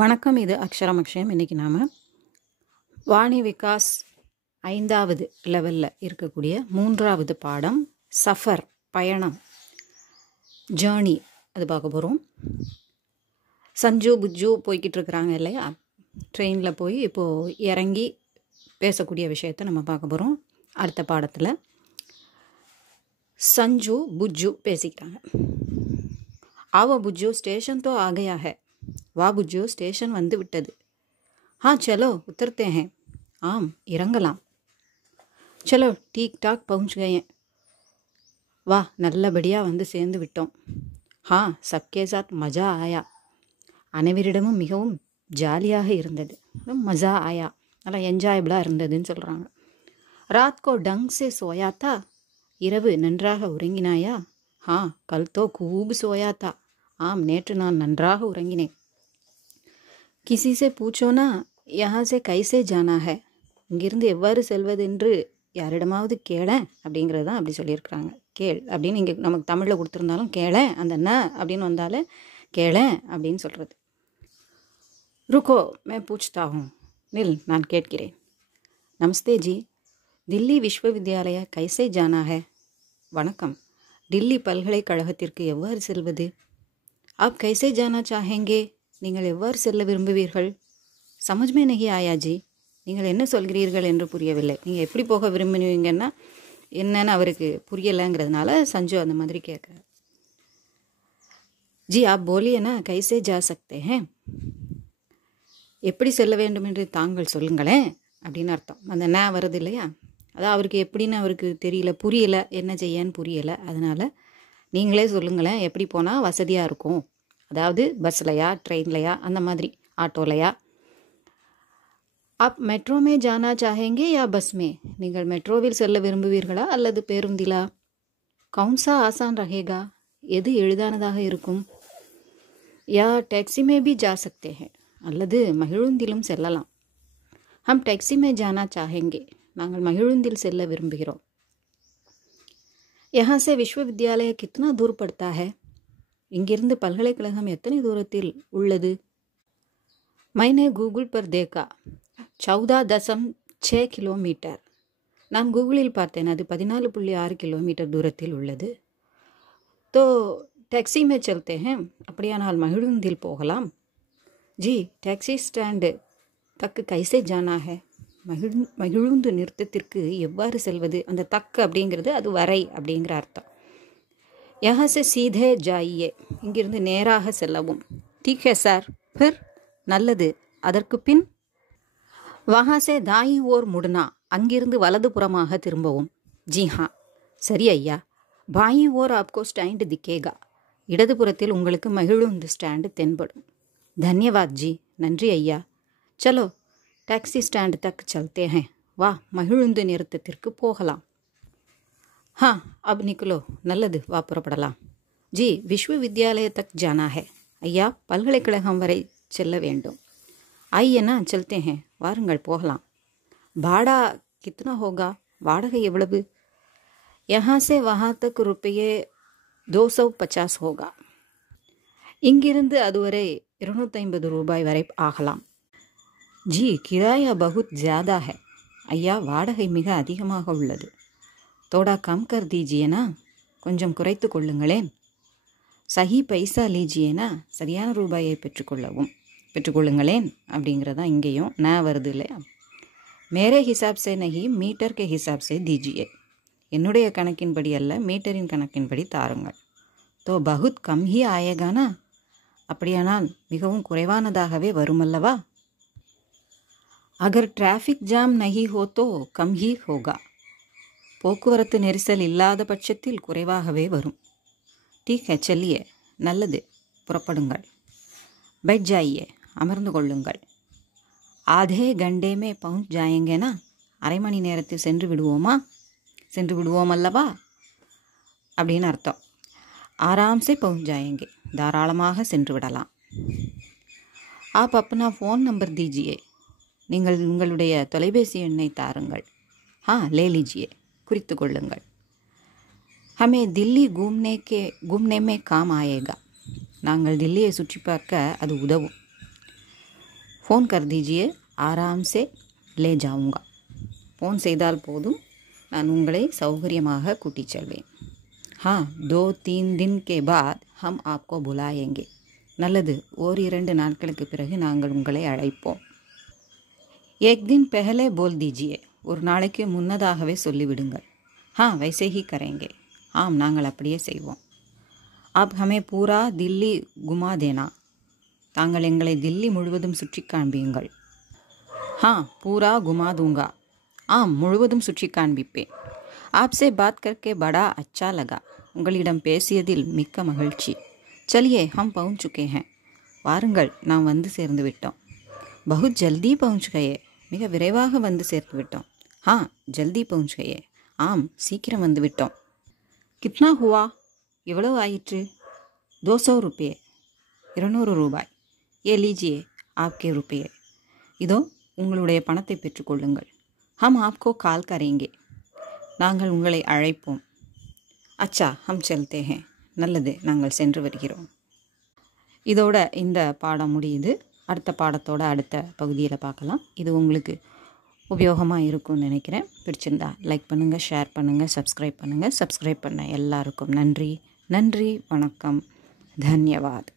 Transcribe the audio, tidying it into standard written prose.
வணக்கம். இது அக்ஷரம் அக்ஷயம். இன்றைக்கி நாம் வாணி விகாஸ் 5வது லெவலில் இருக்கக்கூடிய 3வது பாடம் சஃபர், பயணம், ஜேர்னி, அது பார்க்க போகிறோம். சஞ்சு புஜ்ஜு போய்கிட்டு இருக்கிறாங்க இல்லையா, ட்ரெயினில் போய் இப்போது இறங்கி பேசக்கூடிய விஷயத்தை நம்ம பார்க்க போகிறோம். அடுத்த பாடத்தில் சஞ்சு புஜ்ஜு பேசிக்கிறாங்க. ஆவோ புஜ்ஜு, ஸ்டேஷன் தோ ஆகையா ஹை. வா புஜ்ஜு, ஸ்டேஷன் வந்து விட்டது. சலோ உத்தரத்தே ஹே. ஆம், இறங்கலாம். சலோ டீக் டாக் பहुंच गए. வா, நல்லபடியாக வந்து சேர்ந்து விட்டோம். சப்கே சாத் மஜா ஆயா. அனைவரிடமும் மிகவும் ஜாலியாக இருந்தது. மஜா ஆயா, நல்லா என்ஜாயபிளாக இருந்ததுன்னு சொல்கிறாங்க. ராத் கோ டங் சே சோயா தா. இரவு நன்றாக உறங்கினாயா? கல் தோ கூப் சோயா தா. ஆம், நேற்று நான் நன்றாக உறங்கினேன். கிசி சே பூச்சோனா யஹா சே கைசே ஜானா ஹை. இங்கிருந்து எவ்வாறு செல்வதென்று யாரிடமாவது கேளேன் அப்படிங்கிறது தான் அப்படி சொல்லியிருக்கிறாங்க. கேள் அப்படின்னு இங்கே நமக்கு தமிழில் கொடுத்துருந்தாலும் கேளேன், அந்த ந அப்படின்னு வந்தாலே கேளேன் அப்படின்னு சொல்கிறது. ருக்கோ மே பூச்தா ஹூம். நில், நான் கேட்கிறேன். நமஸ்தே ஜி, தில்லி விஸ்வவித்யாலயா கைசே ஜானா ஹை. வணக்கம், டில்லி பல்கலைக்கழகத்திற்கு எவ்வாறு செல்வது? ஆப் கைசே ஜானா சாஹேங்கே. நீங்கள் எவ்வாறு செல்ல விரும்புவீர்கள்? சமஜ்மே நஹி ஆயா ஜி. நீங்கள் என்ன சொல்கிறீர்கள் என்று புரியவில்லை. நீங்கள் எப்படி போக விரும்புவீங்கன்னா என்னன்னு அவருக்கு புரியலைங்கிறதுனால சஞ்சு அந்த மாதிரி கேட்குறார். ஜி ஆப் போலியேனா கைசே ஜா சக்தே ஹே. எப்படி செல்ல வேண்டும் என்று தாங்கள் சொல்லுங்களேன் அப்படின்னு அர்த்தம். அந்த ந வருது இல்லையா, அதான் அவருக்கு எப்படின்னு அவருக்கு தெரியல, புரியலை, என்ன செய்யன்னு புரியலை. அதனால் நீங்களே சொல்லுங்களேன், எப்படி போனால் வசதியாக இருக்கும். அதாவது பஸ்லையா, ட்ரெயின்லையா, அந்த மாதிரி ஆட்டோலையா. ஆப் மெட்ரோமே ஜானா சாஹேங்கே யா பஸ்மே. நீங்கள் மெட்ரோவில் செல்ல விரும்புவீர்களா அல்லது பேருந்திலா? கவுன்சா ஆசான் ரஹேகா. எது எளிதானதாக இருக்கும்? யா டாக்ஸிமே பி ஜா சக்தே ஹே. அல்லது மகிழுந்திலும் செல்லலாம். ஹம் டாக்ஸிமே ஜானா சாஹேங்கே. நாங்கள் மகிழுந்தில் செல்ல விரும்புகிறோம். யஹா சே விஸ்வவித்யாலய கித்னா தூர் படுத்தா ஹை. இங்கிருந்து பல்கலைக்கழகம் எத்தனை தூரத்தில் உள்ளது? மைனே கூகுள் பர் தேக்கா 14.6 கிலோமீட்டர். நான் கூகுளில் பார்த்தேன், அது 14.6 கிலோமீட்டர் தூரத்தில் உள்ளது. தோ டாக்ஸி மே சல்தே ஹே. அப்படியானால் மகிழுந்தில் போகலாம். ஜி டாக்ஸி ஸ்டாண்டு தக்கு கைசே ஜானா ஹை. மகிழுந்து நிறுத்தத்திற்கு எவ்வாறு செல்வது? அந்த தக்கு அப்படிங்கிறது அது வரை அப்படிங்கிற அர்த்தம். யஹா சே சீதே ஜாயியே. இங்கிருந்து நேராக செல்லவும். டீக் ஹே சார். ஃபிர். நல்லது, அதற்கு பின்? வஹா சே தாயி ஓர் முடுனா. அங்கிருந்து வலது புறமாக திரும்பவும். ஜி சரி ஐயா. பாயி ஓர் ஆப்கோ ஸ்டாண்ட் திக்கேகா. இடதுபுறத்தில் உங்களுக்கு மகிழுந்து ஸ்டாண்டு தென்படும். தன்யவாத் ஜி. நன்றி ஐயா. சலோ டாக்ஸி ஸ்டாண்ட் தக் சல்தே ஹே. வா, மகிழுந்து நிறுத்தத்திற்கு போகலாம். அப் நிக்கலோ. நல்லது, வா புறப்படலாம். ஜி விஸ்வவித்யாலய தக் ஜானா ஹை. ஐயா, பல்கலைக்கழகம் வரை செல்ல வேண்டும். ஐயனா சல்தே ஹே. வாருங்கள் போகலாம். பாடா கித்னா ஹோகா. வாடகை எவ்வளவு? யஹா சே வஹா தக் ருப்பயே 250 ஹோகா. இங்கிருந்து அதுவரை 250 ரூபாய் வரை ஆகலாம். ஜி கிராயா பகுத் ஜியாதா ஹை. ஐயா, வாடகை மிக அதிகமாக உள்ளது. தோடா கம் கர் தீஜியேனா. கொஞ்சம் குறைத்து கொள்ளுங்களேன். சஹி பைசா லீஜியேனா. சரியான ரூபாயை பெற்றுக்கொள்ளுங்களேன் அப்படிங்கிறதான் இங்கேயும் ந வருது இல்லையா. மேரே ஹிசாப் சே நஹி மீட்டர் கே ஹிசாப் சே தீஜியே. என்னுடைய கணக்கின்படி அல்ல, மீட்டரின் கணக்கின்படி தாருங்கள். தோ பகுத் கம் ஹி ஆயேகானா. அப்படியானால் மிகவும் குறைவானதாகவே வருமல்லவா. அகர் டிராஃபிக் ஜாம் நஹி ஹோ தோ கம் ஹி ஹோகா. போக்குவரத்து நெரிசல் இல்லாத பட்சத்தில் குறைவாகவே வரும். டீக் ஹை சல்லியே. நல்லது, புறப்படுங்கள். பெட் ஜாயியே. அமர்ந்து கொள்ளுங்கள். ஆதே கண்டேமே பहुंच ஜாயேங்கேனா. அரை மணி நேரத்தில் சென்று விடுவோம் அல்லவா அப்படின்னு அர்த்தம். ஆராம்சே பहुंच ஜாயேங்கே. தாராளமாக சென்று விடலாம். ஆப் அப்னா ஃபோன் நம்பர் தீஜியே. நீங்கள் உங்களுடைய தொலைபேசி எண்ணை தாருங்கள். லே லீஜியே. குறித்து கொள்ளுங்கள். ஹமே தில்லி கூம்னே மே காம் ஆயேகா. நாங்கள் தில்லியை சுற்றி பார்க்க அது உதவும். फ़ोन कर दीजिए, आराम से ले जाऊँगा. फ़ोन செய்தால் போதும், நான் உங்களை சௌகரியமாக கூட்டிச் செல்வேன். हाँ, 2-3 दिन के बाद हम आपको बुलाएंगे. நல்லது, ஓரிரண்டு நாட்களுக்கு பிறகு நாங்கள் உங்களை அழைப்போம். एक दिन पहले बोल दीजिए. ஒரு நாளைக்கு முன்னதாகவே சொல்லிவிடுங்கள். हाँ, वैसे ही करेंगे. ஆம், நாங்கள் அப்படியே செய்வோம். अब हमें पूरा दिल्ली घुमा देना. தாங்கள் எங்களை தில்லி முழுவதும் சுற்றி காண்பியுங்கள். हाँ, पूरा घुमा दूंगा. ஆம், முழுவதும் சுற்றி காண்பிப்பேன். आपसे बात करके बड़ा अच्छा लगा. உங்களிடம் பேசியதில் மிக்க மகிழ்ச்சி. चलिए, हम पहुंच चुके हैं. வாருங்கள், நாம் வந்து சேர்ந்து விட்டோம். बहुत जल्दी पहुंच गए. மிக விரைவாக வந்து சேர்ந்து விட்டோம். हाँ, जल्दी पहुंच गए. ஆம், சீக்கிரம் வந்து விட்டோம். कितना हुआ? எவ்வளவு ஆயிற்று? 200 रुपये. 200 ரூபாய். ये लीजिए आपके रुपये. இதோ உங்களுடைய பணத்தை பெற்றுக்கொள்ளுங்கள். हम आपको कॉल करेंगे. நாங்கள் உங்களை அழைப்போம். अच्छा, हम चलते हैं. நல்லது, நாங்கள் சென்று வருகிறோம். இதோட இந்த பாடம் முடியுது. அடுத்த பாடத்தோட அடுத்த பகுதியில் பார்க்கலாம். இது உங்களுக்கு உபயோகமாக இருக்கும்னு நினைக்கிறேன். பிடிச்சிருந்தா லைக் பண்ணுங்கள், ஷேர் பண்ணுங்கள், சப்ஸ்கிரைப் பண்ணுங்கள். சப்ஸ்கிரைப் பண்ண எல்லாருக்கும் நன்றி. நன்றி, வணக்கம், தன்யவாத்.